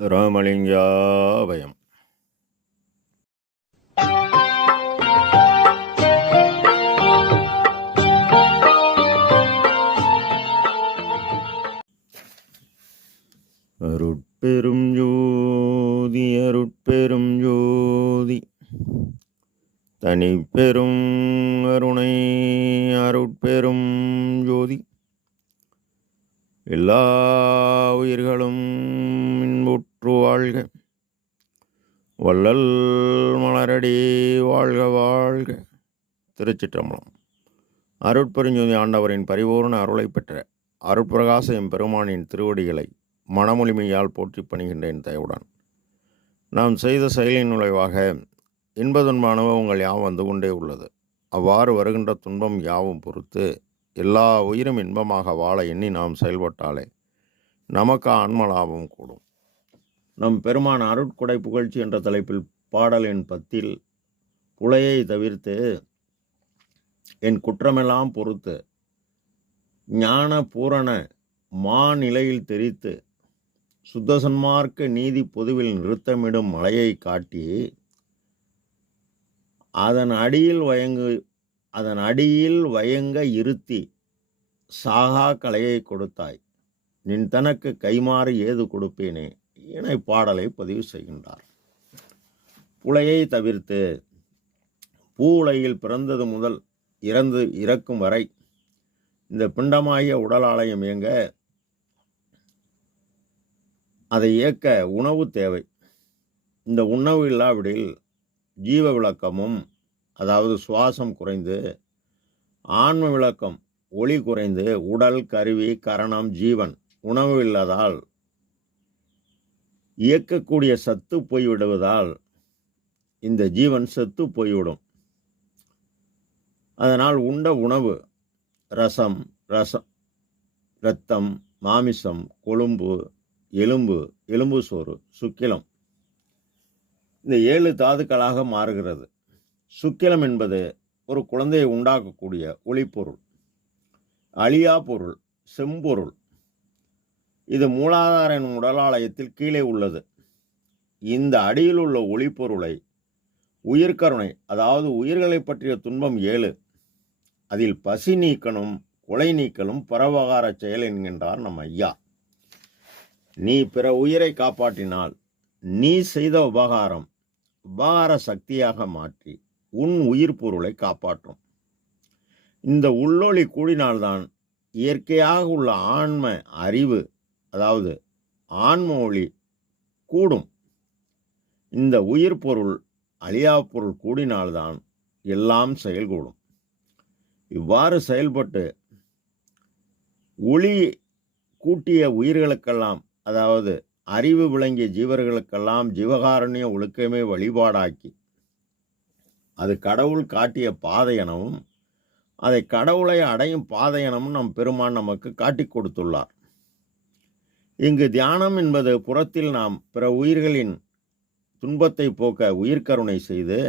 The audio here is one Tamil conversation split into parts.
ராமலிங்காபயம். அருட்பெரும் ஜோதி அருட்பெரும் ஜோதி தனிப்பெரும் அருணை அருட்பெரும் ஜோதி எல்லா உயிர்களும் இன்புற்று வாழ்க, வள்ளல் மலரடி வாழ்க வாழ்க. திருச்சிற்றம்பலம். அருட்பெருஞ்சோதி ஆண்டவரின் பரிபூர்ண அருளை பெற்ற அருட்பிரகாச எம்பெருமானின் திருவடிகளை மனமொழிமையால் போற்றி பணிகின்றேன் தயவுடன். நாம் செய்த செயலின் நுழைவாக இன்பதுன்ப அனுபவங்கள் யாவும் வந்து கொண்டே உள்ளது. அவ்வாறு வருகின்ற துன்பம் யாவும் பொறுத்து எல்லா உயிரும் இன்பமாக வாழ எண்ணி நாம் செயல்பட்டாலே நமக்கு ஆன்மலாபம் கூடும். நம் பெருமான் அருட்கொடை புகழ்ச்சி என்ற தலைப்பில் பாடல் எண் 10 புலையை தவிர்த்து என் குற்றமெல்லாம் பொறுத்து ஞான பூரண மாநிலையில் தெரித்து சுத்த சன்மார்க்க நீதி பொதுவில் நிறுத்தமிடும் மலையை காட்டி அதன் அடியில் வயங்க இருத்தி சாகா கலையை கொடுத்தாய், நின் தனக்கு கைமாறு ஏது கொடுப்பேனே என பாடலை பதிவு செய்கின்றார். புலையை தவிர்த்து பூ உலகில் பிறந்தது முதல் இறக்கும் வரை இந்த பிண்டமாகிய உடல் ஆலயம் இயங்க அதை இயக்க உணவு தேவை. இந்த உணவு இல்லாவிடில் ஜீவ விளக்கமும், அதாவது சுவாசம் குறைந்து, ஆன்ம விளக்கம் ஒளி குறைந்து, உடல் கருவி கரணம் ஜீவன் உணவு இல்லாதால் இயக்கக்கூடிய சத்து போய்விடுவதால் இந்த ஜீவன் செத்து போய்விடும். அதனால் உண்ட உணவு ரசம், இரத்தம், மாமிசம், கொழும்பு, எலும்பு சோறு, சுக்கிலம், இந்த 7 தாதுக்களாக மாறுகிறது. சுக்கிலம் என்பது ஒரு குழந்தையை உண்டாக்கக்கூடிய ஒளிப்பொருள், அழியா பொருள், செம்பொருள். இது மூலாதார உடலாலயத்தில் கீழே உள்ளது. இந்த அடியில் உள்ள ஒளிப்பொருளை உயிர்கருணை, அதாவது உயிர்களை பற்றிய துன்பம் 7, அதில் பசி நீக்கணும், கொலை நீக்கலும் பரவகார செயல் என்கின்றார் நம் ஐயா. நீ பிற உயிரை காப்பாற்றினால் நீ செய்த உபகார சக்தியாக மாற்றி உன் உயிர் பொருளை காப்பாற்றும். இந்த உள்ளொளி கூடினால்தான் இயற்கையாக உள்ள ஆன்ம அறிவு, அதாவது ஆன்ம ஒளி கூடும். இந்த உயிர் பொருள் அழியா பொருள் கூடினால்தான் எல்லாம் செயல்கூடும். இவ்வாறு செயல்பட்டு ஒளி கூட்டிய உயிர்களுக்கெல்லாம், அதாவது அறிவு விளங்கிய ஜீவர்களுக்கெல்லாம் ஜீவகாருண்ய ஒழுக்கமே வழிபாடாக்கி அது கடவுள் காட்டிய பாதை எனவும் அதை கடவுளை அடையும் பாதை எனவும் நம் பெருமான் நமக்கு காட்டி கொடுத்துள்ளார். இங்கு தியானம் என்பது புறத்தில் நாம் பிற உயிர்களின் துன்பத்தை போக்க உயிர்கருணை செய்து,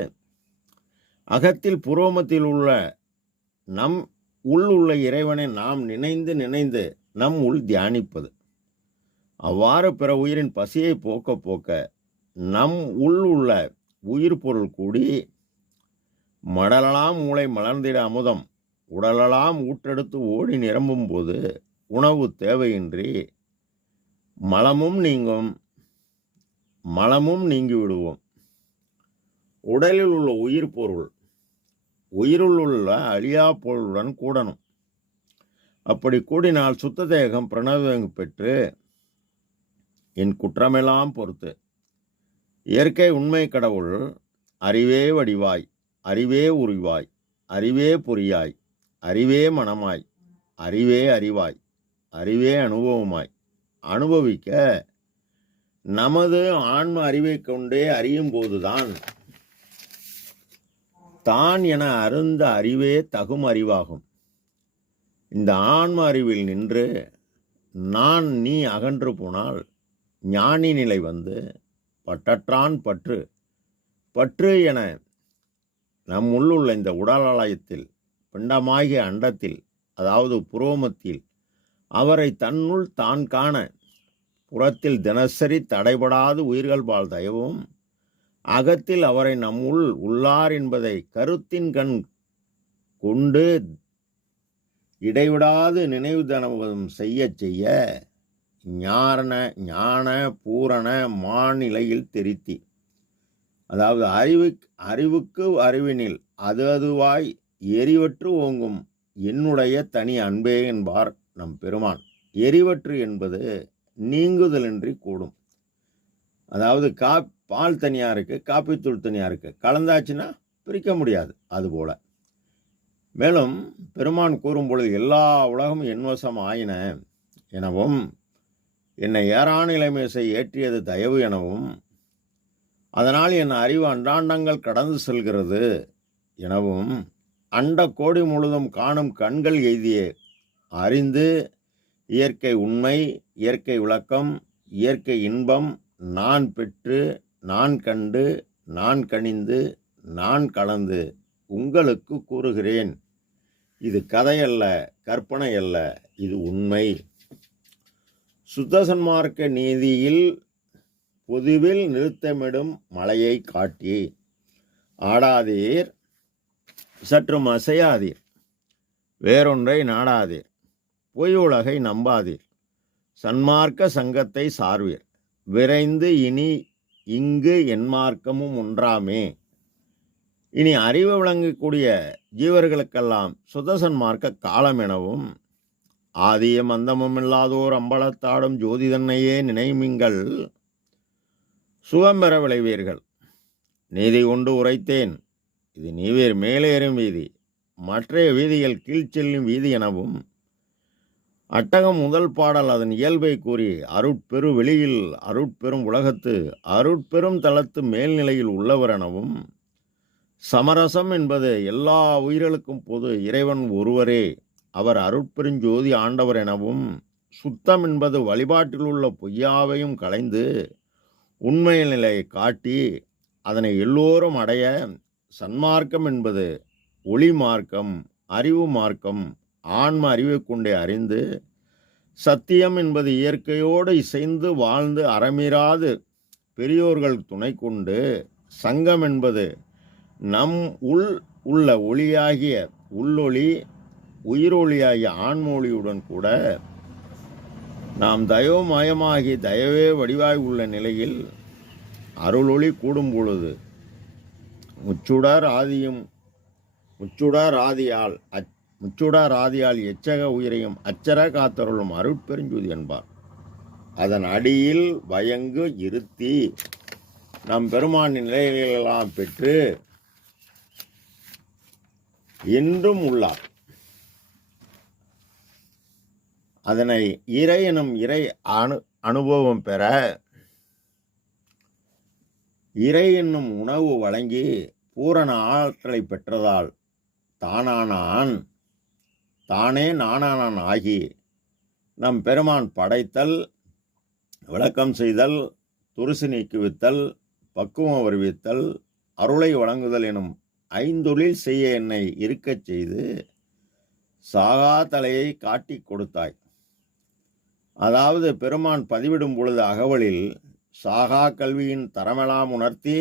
அகத்தில் புரோமத்தில் உள்ள நம் உள்ள இறைவனை நாம் நினைந்து நம் உள் தியானிப்பது. அவ்வாறு பிற உயிரின் பசியை போக்க நம் உள்ள உயிர் பொருள் கூடி மடலலாம் மூளை மலர்ந்திட அமுதம் உடலலாம் ஊற்றெடுத்து ஓடி நிரம்பும் போது உணவு தேவையின்றி மலமும் நீங்கி விடுவோம். உடலில் உள்ள உயிர் பொருள் உயிருள் உள்ள அழியா பொருளுடன் கூடணும். அப்படி கூடினால் சுத்த தேகம் பிரணவம் பெற்று என் குற்றமெல்லாம் பொறுத்து இயற்கை உண்மை கடவுள் அறிவே வடிவாய், அறிவே உருவாய், அறிவே பொறியாய், அறிவே மனமாய், அறிவே அறிவாய், அறிவே அனுபவமாய் அனுபவிக்க நமது ஆன்ம அறிவை கொண்டே அறியும் போதுதான் தான் என அருந்த அறிவே தகும் அறிவாகும். இந்த ஆன்ம அறிவில் நின்று நான் நீ அகன்று போனால் ஞானி நிலை வந்து பற்றற்றான் பற்று என நம் உள்ளுள்ள இந்த உடலாலயத்தில் பிண்டமாகிய அண்டத்தில், அதாவது புரோமத்தில் அவரை தன்னுள் தான் காண புறத்தில் தினசரி தடைபடாது உயிர்கள் பால் தயவும் அகத்தில் அவரை நம்முள் உள்ளார் என்பதை கருத்தின் கண் கொண்டு இடைவிடாது நினைவு தனவம் செய்ய ஞான பூரண மாநிலையில் தெரித்தி, அதாவது அறிவுக்கு அறிவினில் அது அதுவாய் எரிவற்று ஓங்கும் என்னுடைய தனி அன்பே என்பார் நம் பெருமான். எரிவற்று என்பது நீங்குதலின்றி கூடும். அதாவது பால் தனியாக இருக்குது, காப்பித்தூள் தனியாக இருக்குது, கலந்தாச்சுன்னா பிரிக்க முடியாது. அதுபோல மேலும் பெருமான் கூறும் பொழுது எல்லா உலகம் என்வசம் ஆயின எனவும் என்னை ஏறான இளமேசை ஏற்றியது தயவு எனவும் அதனால் என் அறிவு அண்டாண்டங்கள் கடந்து செல்கிறது எனவும் அண்ட கோடி முழுதும் காணும் கண்கள் எய்தியே அறிந்து இயற்கை உண்மை, இயற்கை விளக்கம், இயற்கை இன்பம் நான் பெற்று நான் கண்டு நான் கனிந்து நான் கலந்து உங்களுக்கு கூறுகிறேன். இது கதையல்ல, கற்பனை அல்ல, இது உண்மை. சுத்த சன்மார்க்க நீதியில் பொதுவில் நிறுத்தமிடும் மலையை காட்டி ஆடாதீர், சற்றும் அசையாதீர், வேறொன்றை நாடாதீர், பொய் உலகை நம்பாதீர், சன்மார்க்க சங்கத்தை சார்வீர், விரைந்து இனி இங்கு என்மார்க்கமும் ஒன்றாமே. இனி அறிவு விளங்கக்கூடிய ஜீவர்களுக்கெல்லாம் சுதசன்மார்க்க காலம் எனவும் ஆதியும் அந்தமும் இல்லாதோர் அம்பலத்தாடும் ஜோதி தன்னையே நினைமிங்கள் சுகம் பெற விளைவீர்கள். நீதி கொண்டு உரைத்தேன், இது நீவேர் மேலேறும் வீதி, மற்றைய வீதிகள் கீழ்ச்செல்லும் வீதி எனவும் அட்டகம் முதல் பாடல் அதன் இயல்பை கூறி அருட்பெரு வெளியில் அருட்பெரும் உலகத்து அருட்பெரும் தளத்து மேல்நிலையில் உள்ளவர் எனவும் சமரசம் என்பது எல்லா உயிர்களுக்கும் பொது இறைவன் ஒருவரே, அவர் அருட்பெருஞ்சோதி ஆண்டவர் எனவும் சுத்தம் என்பது வழிபாட்டில் உள்ள பொய்யாவையும் களைந்து உண்மை நிலையை காட்டி அதனை எல்லோரும் அடைய சன்மார்க்கம் என்பது ஒளி மார்க்கம், அறிவு மார்க்கம், ஆன்ம அறிவை கொண்டே அறிந்து சத்தியம் என்பது இயற்கையோடு இசைந்து வாழ்ந்து அறமீறாது பெரியோர்கள் துணை கொண்டு சங்கம் என்பது நம் உள்ள ஒளியாகிய உள்ளொளி உயிரொளியாகிய ஆன்மொழியுடன் கூட நாம் தயவுமயமாகி தயவே வடிவாய் உள்ள நிலையில் அருளொளி கூடும் பொழுது முச்சுடர் ஆதியால் எச்சக உயிரையும் அச்சர காத்தருளும் அருட்பெருஞ்சோதி என்பார். அதன் அடியில் பயங்கு இருத்தி நம் பெருமானின் நிலைகளெல்லாம் பெற்று என்றும் உள்ளார். அதனை இறை எனும் இறை அனுபவம் பெற இறை என்னும் உணவு வழங்கி பூரண ஆற்றலை பெற்றதால் தானே நானானான் ஆகி நம் பெருமான் படைத்தல், விளக்கம் செய்தல், துருசு நீக்குவித்தல், பக்குவம் வருவித்தல், அருளை வழங்குதல் எனும் ஐந்தொழில் செய்ய என்னை இருக்கச் செய்து சாகா தலையை காட்டி கொடுத்தாய். அதாவது பெருமான் பதிவிடும் பொழுது அகவலில் சாகா கல்வியின் தரமெல்லாம் உணர்த்தி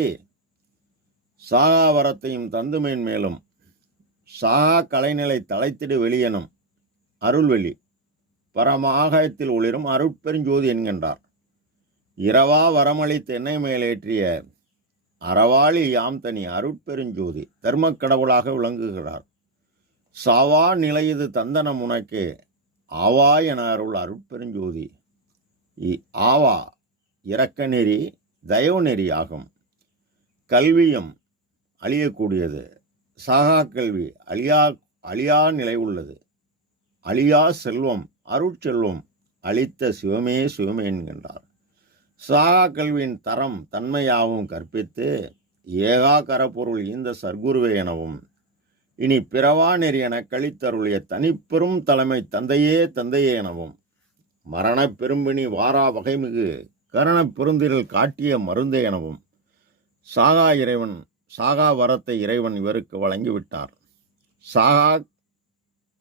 சாகா வரத்தையும் தந்துமேன் மேலும் சாகா கலைநிலை தலைத்திடு வெளியெனும் அருள்வெளி பரமாகாயத்தில் ஒளிரும் அருட்பெருஞ்சோதி என்கின்றார். இரவா வரமளித்து என்னை மேலேற்றிய அறவாளி யாம் தனி அருட்பெருஞ்சோதி தர்மக் கடவுளாக விளங்குகிறார். சாவா நிலையது தந்தனம் உனக்கே ஆவா என அருள் அருட்பெருஞ்சோதி. ஆவா இரக்க நெறி தயவு நெறி ஆகும். கல்வியும் அழியக்கூடியது, சாகா கல்வி அழியா நிலை உள்ளது. அழியா செல்வம் அருட்செல்வம் அளித்த சிவமே சிவமே என்கின்றார். சாகா கல்வியின் தரம் தன்மையாகவும் கற்பித்து ஏகா கரப்பொருள் இந்த சர்க்குருவே எனவும் இனி பிறவா நெறி என கழித்தருளிய தனிப்பெரும் தலைமை தந்தையே தந்தையே எனவும் மரணப் பெரும்பினி வாரா வகைமிகு கரணப் பெருந்திரல் காட்டிய மருந்தே எனவும் சாகா வரத்தை இறைவன் இவருக்கு வழங்கிவிட்டார். சாகா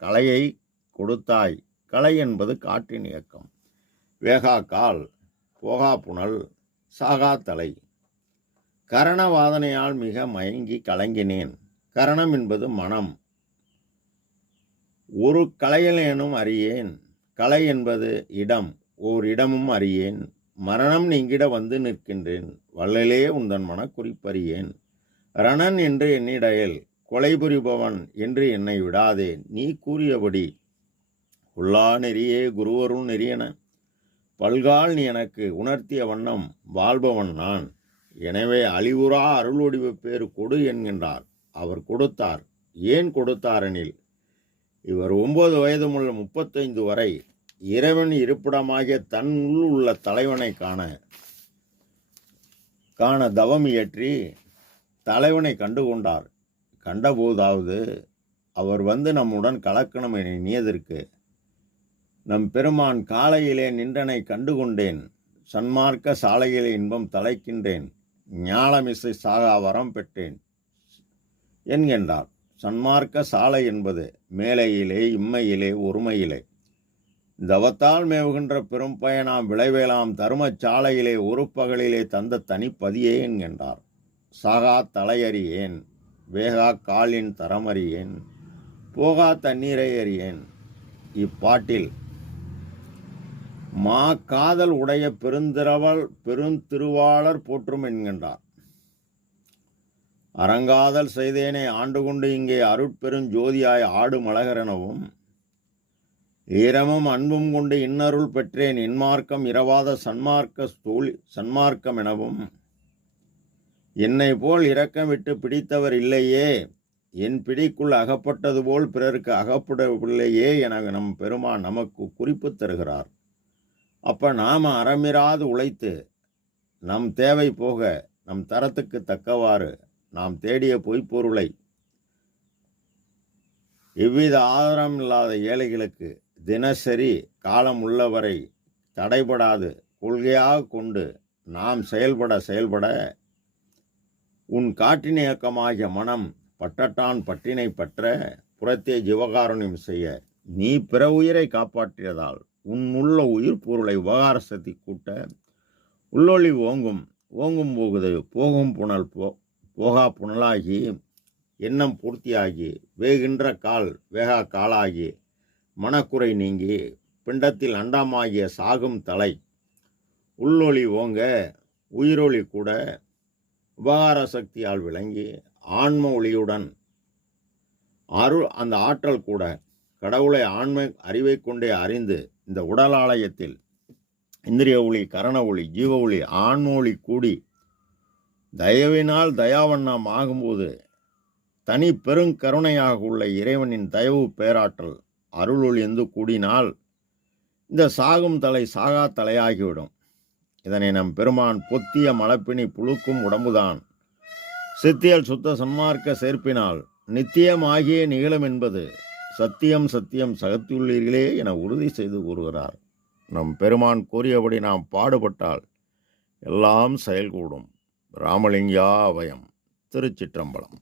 கலையை கொடுத்தாய். கலை என்பது காற்றின் இயக்கம். வேகா கால் போகா புனல், சாகா தலை. கரண வாதனையால் மிக மயங்கி கலங்கினேன். கரணம் என்பது மனம். ஒரு கலையலேனும் அறியேன். கலை என்பது இடம், ஓர் இடமும் அறியேன். மரணம் நீங்கிட வந்து நிற்கின்றேன். வள்ளலே உந்தன் மனக்குறிப்பறியேன். ரணன் என்று என்னிடையல், கொலை புரிபவன் என்று என்னை விடாதே. நீ கூறியபடி உள்ளா நெறியே குருவருள் நெறியென பல்கால் நீ எனக்கு உணர்த்திய வண்ணம் வாழ்பவன் நான். எனவே அழிவுறா அருள் வடிவ பேறு கொடு என்கின்றார். அவர் கொடுத்தார். ஏன் கொடுத்தாரெனில், இவர் 9 வயது முதல் 35 வரை இறைவன் இருப்பிடமாகிய தன் உள்ள தலைவனை காண தவம் இயற்றி தலைவனை கண்டு கொண்டார். கண்டபோதாவது அவர் வந்து நம்முடன் கலக்கணம் என எண்ணியதற்கு, நம் பெருமான் காலையிலே நின்றனை கண்டு கொண்டேன். சன்மார்க்க சாலையிலே இன்பம் தலைக்கின்றேன். ஞாலமிசை சாகா வரம் பெற்றேன் என்கின்றார். சன்மார்க்க சாலை என்பது மேலையிலே, இம்மையிலே, ஒருமையிலே தவத்தால் மேவுகின்ற பெரும் பயனாம் விளைவேலாம் தருமச் சாலையிலே ஒரு பகலிலே தந்த தனிப்பதியே என்கின்றார். சாகா தலையறியேன், வேகா காலின் தரமறியேன், போகா தண்ணீரை அறியேன். இப்பாட்டில் மா காதல் உடைய பெருந்திருவாளர் போற்றும் என்கின்றார். அறங்காதல் செய்தேனே ஆண்டு கொண்டு இங்கே அருட்பெருஞ்சோதியாய் ஆடு மலகரெனவும், ஈரமும் அன்பும் கொண்டு இன்னருள் பெற்றேன் இன்மார்க்கம் இரவாத சன்மார்க்கம் எனவும், என்னை போல் இரக்கம் விட்டு பிடித்தவர் இல்லையே, என் பிடிக்குள் அகப்பட்டது போல் பிறருக்கு அகப்படவில்லையே என நம் பெருமான் நமக்கு குறிப்பு தருகிறார். அப்ப நாம அறமிராது உழைத்து நம் தேவை போக நம் தரத்துக்கு தக்கவாறு நாம் தேடிய பொய்ப்பொருளை எவ்வித ஆதாரம் இல்லாத ஏழைகளுக்கு தினசரி காலம் உள்ளவரை தடைபடாது கொள்கையாக கொண்டு நாம் செயல்பட உன் காற்றின் இயக்கமாகிய மனம் பட்டட்டான் பட்டினை பற்ற புறத்தே ஜீவகாருண்யம் செய்ய நீ பிற உயிரை காப்பாற்றியதால் உன்னுள்ள உயிர் பொருளை உபகார சக்தி கூட்ட உள்ளொளி ஓங்கும் போகுது போகும் புனல் போகா புனலாகி எண்ணம் பூர்த்தியாகி வேகா காலாகி மனக்குறை நீங்கி பிண்டத்தில் அண்டமாகிய சாகும் தலை உள்ளொளி ஓங்க உயிரொளி கூட உபகார சக்தியால் விளங்கி ஆன்ம ஒளியுடன் அந்த ஆற்றல் கூட கடவுளை ஆன்ம அறிவை கொண்டே அறிந்து இந்த உடல் ஆலயத்தில் இந்திரிய ஒளி, கரண ஒளி, ஜீவ ஒளி, ஆன்ம ஒளி கூடி தயவினால் தயாவண்ணம் ஆகும்போது தனி பெருங்கருணையாக உள்ள இறைவனின் தயவு பேராற்றல் அருள் ஒளி என்று கூடினால் இந்த சாகும் தலை சாகா தலையாகிவிடும். இதனை நம் பெருமான் பொத்திய மலப்பினி புழுக்கும் உடம்புதான் சித்தியல் சுத்த சன்மார்க்க சேர்ப்பினால் நித்தியமாகியே நிகழும் என்பது சத்தியம் சகத்தியுள்ளீர்களே என உறுதி செய்து கூறுகிறார். நம் பெருமான் கூறியபடி நாம் பாடுபட்டால் எல்லாம் செயல்கூடும். ராமலிங்கா அபயம். திருச்சிற்றம்பலம்.